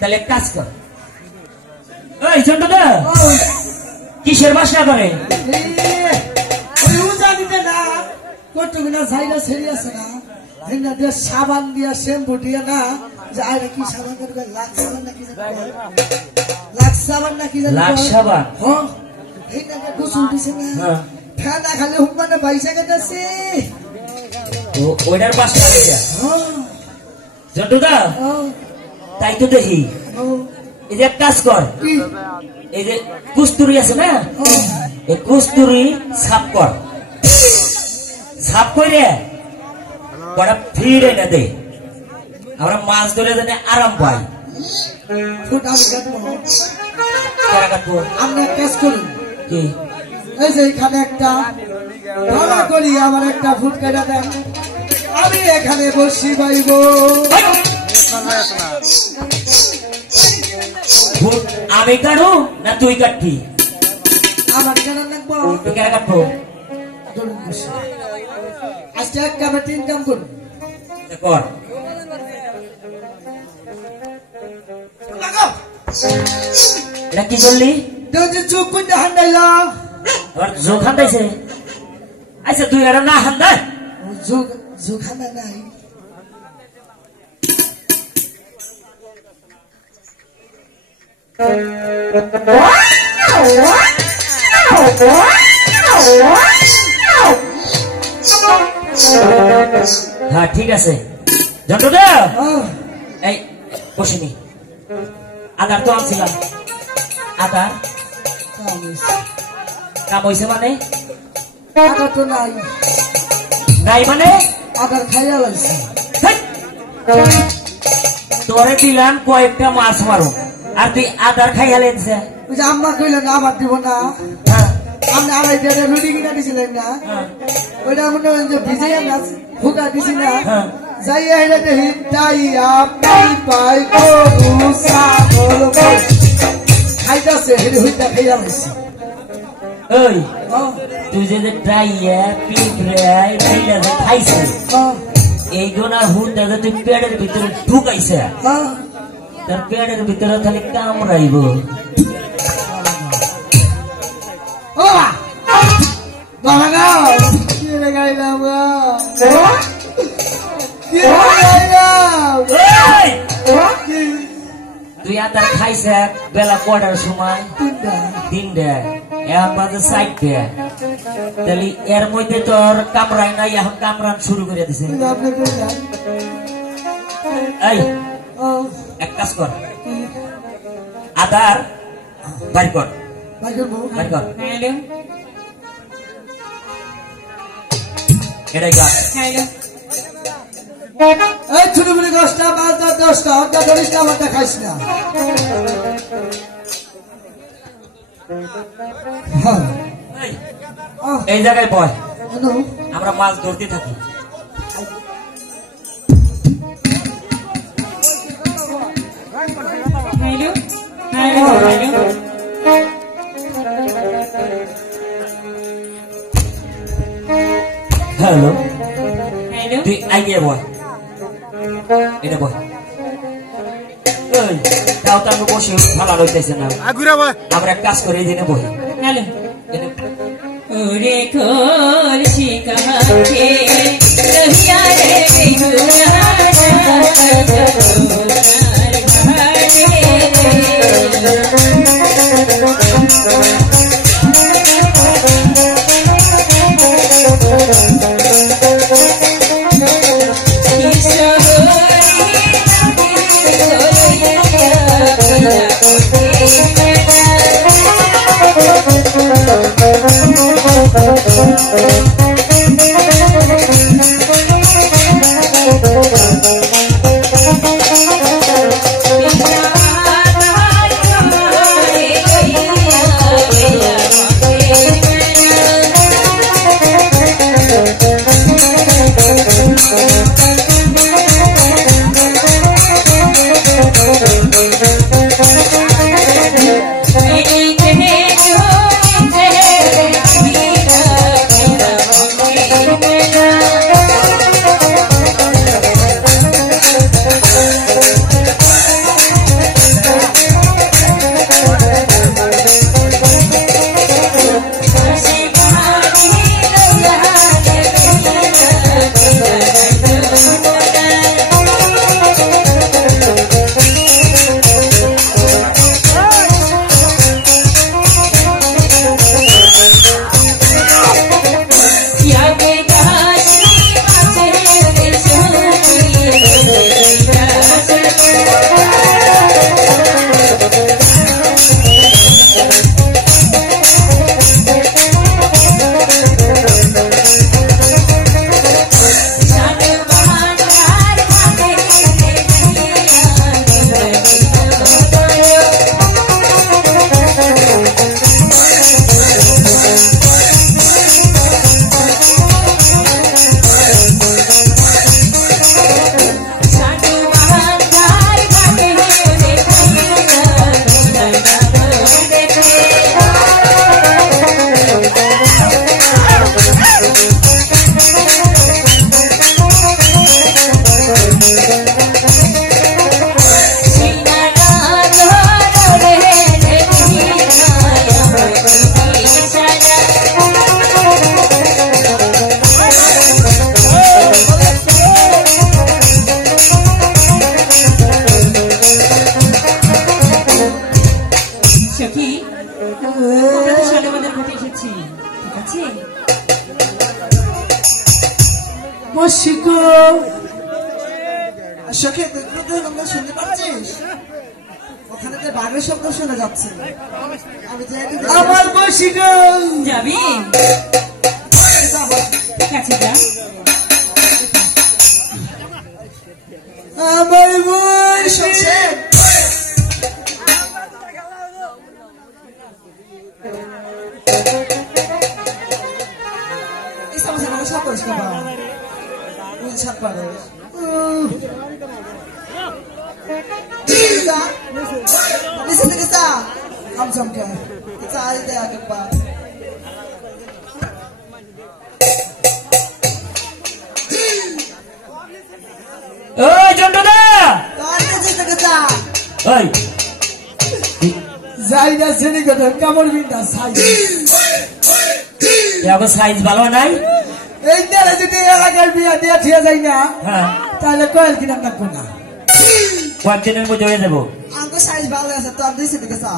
তাহলে কাজ কর। ওই ছোটদা কিসের বাসনা করে? ওই উজানিতে না কতগুলো জায়গা ছেড়ে আছে না, এখানে দিয়ে সাবান দিয়া শ্যাম্পু দিয়া না, যে আরে কি সাবান করবে, লাক্স সাবান নাকি জানি, লাক্স সাবান নাকি জানি, লাক্স সাবান। হ্যাঁ এইটাকে গোসল দিছে না, ফেনা খালি হুম্মানে পয়সা কাটাছে। ওইটার বাসনা এটা ছোটদা, তাই তো দেখি। এই যে কাজ কর, এই যে কুস্তুরি আছে না, এই কুস্তুরি সাফ কর, সাফ করে কটা ফিরে না দে, আমরা মাছ ধরে জানি আরাম পাই। আমরা কাজ করি কি, এই যে এখানে একটা ভাড়া করি, আমার একটা ফুট কেটে দেন, আমি এখানে বসি পাইব। আমি কাটু না তুই কাটবি? আমার কেন লাগবো, তুই কেন কাটবো? আজকে এক কামে 3 কাম করবো। কর। এটা কি করলি? চোখ কোনটা হান্দাইলা? আবার যোগ হান্দাইছে। আচ্ছা তুই এটা না হান্দাই, যোগ হান্দা নাই। হ্যাঁ ঠিক আছে জন্টুদা, এই বসিনি আদার তো আনছিলাম, আদার কাম হয়েছে মানে? আদার তো নাই। নাই মানে? আদার খাইয়া লাগছে। তোরে দিলাম কয়েকটা মাছ মারো, আর তুই আদার খাইয়া লেনছে। ওই যে আম্মা কইলেন আবার দিব না, আপনি আড়াই দিয়ে রুটি কিনা দিছিলেন না, ওইটা মনে হয় যে ভিজে না ফুটা দিছি না, যাইয়া হেলে দেখি যাইয়া পাই পাই গরু ছাগল খাইতেছে, হেলে হইতা খাইয়া লাগছে। ওই তুই যে ট্রাইয়া পিঁপড়ায় খাইলা যে খাইছে, এই গোনা হুন্ডা যে তুই পেটের ভিতরে ঢুকাইছে, তার পেটের ভিতরে খালি কামড়াইব। তুই আদার খাইছে বেলা কটার সময়? 3টা, এখন বাজে 4টা, তাহলে এর মধ্যে তোর কামড়াই নাই, এখন কামড়ান শুরু করে দিছে। এই এক কাজ কর, আদার বাড়ি কর, বাড়ি কর, এটাই গাছ। এই ছোট বড় 10টা 5টা 10টা 10টা আমারটা খাইস না। এই জায়গায় বয়, আমরা মাছ ধরতে থাকি। হ্যালো, তুই আইয়ে বয়, এটা বয়। তাও তো আমি বসে ভালো রইতেছে না, আমরা এক কাজ করে এই দিনে বই। ওরে খোল শিকাকে রহিয়া রে বসিকো সখী তুই আমরা শুনতে পাচ্ছিস ওখানে তো বাঘের শব্দ শোনা যাচ্ছে আমি যেহেতু আমার বসিকো যাবি ঠিক আছে যা আমার বসিকো কামড় বিন্দা সাইজ ভালো নাই এই যদি এলাকার বিয়া দিয়ে ঠিক যায় না তাহলে কয়েল কিনা রাখবো না কয়েকদিনের মধ্যে হয়ে যাবো আমাকে সাইজ ভালো আছে তো আমি দিছি দেখে চা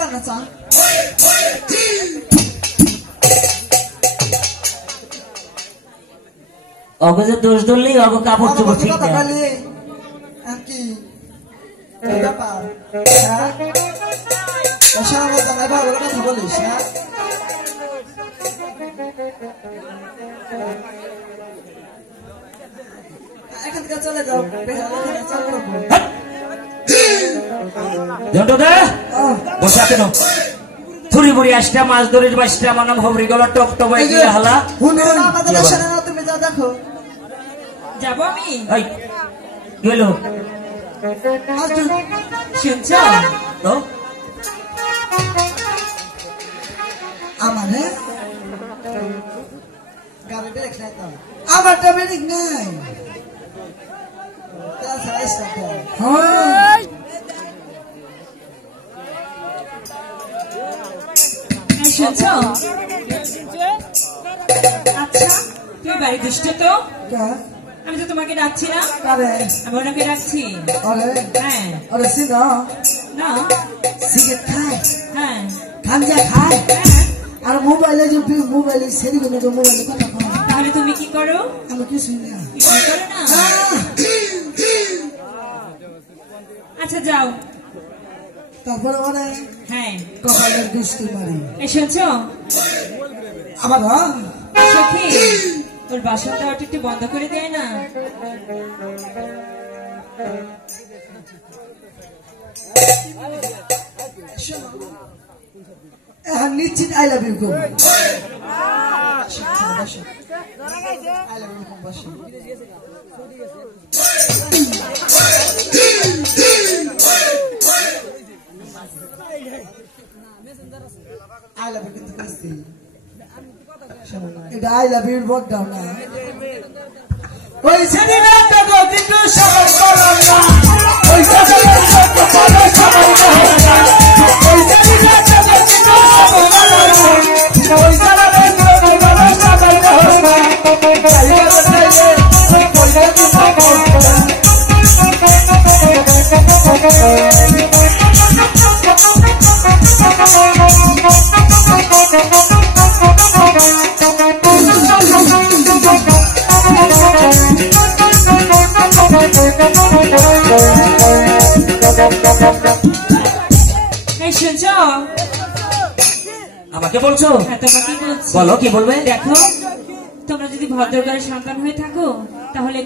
বানা চা অগো যে দোষ ধরলেই অগো কাপড় চোপড় ঠিক না কি ব্যাপার ভালো কথা বলিস না এখান থেকে চলে যাও বসা কেন থুরি বুড়ি আসটা মাছ ধরে বাসটা আমার নাম হবরি গলা টপ টপ হালা তুমি যা দেখো যাবো আমি গেল শুনছ আমার আমারটা বেরিক নাই শুনছ আচ্ছা তুই বাড়ি দুষ্ট তো আমি তো তোমাকে ডাকছি না আমি ওনাকে ডাকছি হ্যাঁ না সিগারেট খায় হ্যাঁ গাঞ্জা খায় আর মোবাইলে যে মোবাইলে সেরি করে মোবাইলে কথা কয় তাহলে তুমি কি করো আমি কিছুই না করো না আচ্ছা যাও তারপরে মানে হ্যাঁ কপালের দৃষ্টি মারি এই শুনছো আবার সখী তোর বাসন দেওয়াটা একটু বন্ধ করে দেয় না নিশ্চিত আই লাভ ইউ গো I love you কিন্তু কাছে এটা I love you বট দাও না ওই সেদিন রাতে গো কিন্তু সবার করো না ওই সেদিন রাতে বলো সবার করো না ওই সেদিন রাতে গো কিন্তু সবার করো না ওই সারা রাত গো বলো সবার করো না যাইবা যাইবে ওই কইরা তো সবার আমাকে বলছো তোমাকে বলছি বলো কি বলবে দেখো তোমরা যদি ভদ্র ঘরের সন্তান হয়ে থাকো তাহলে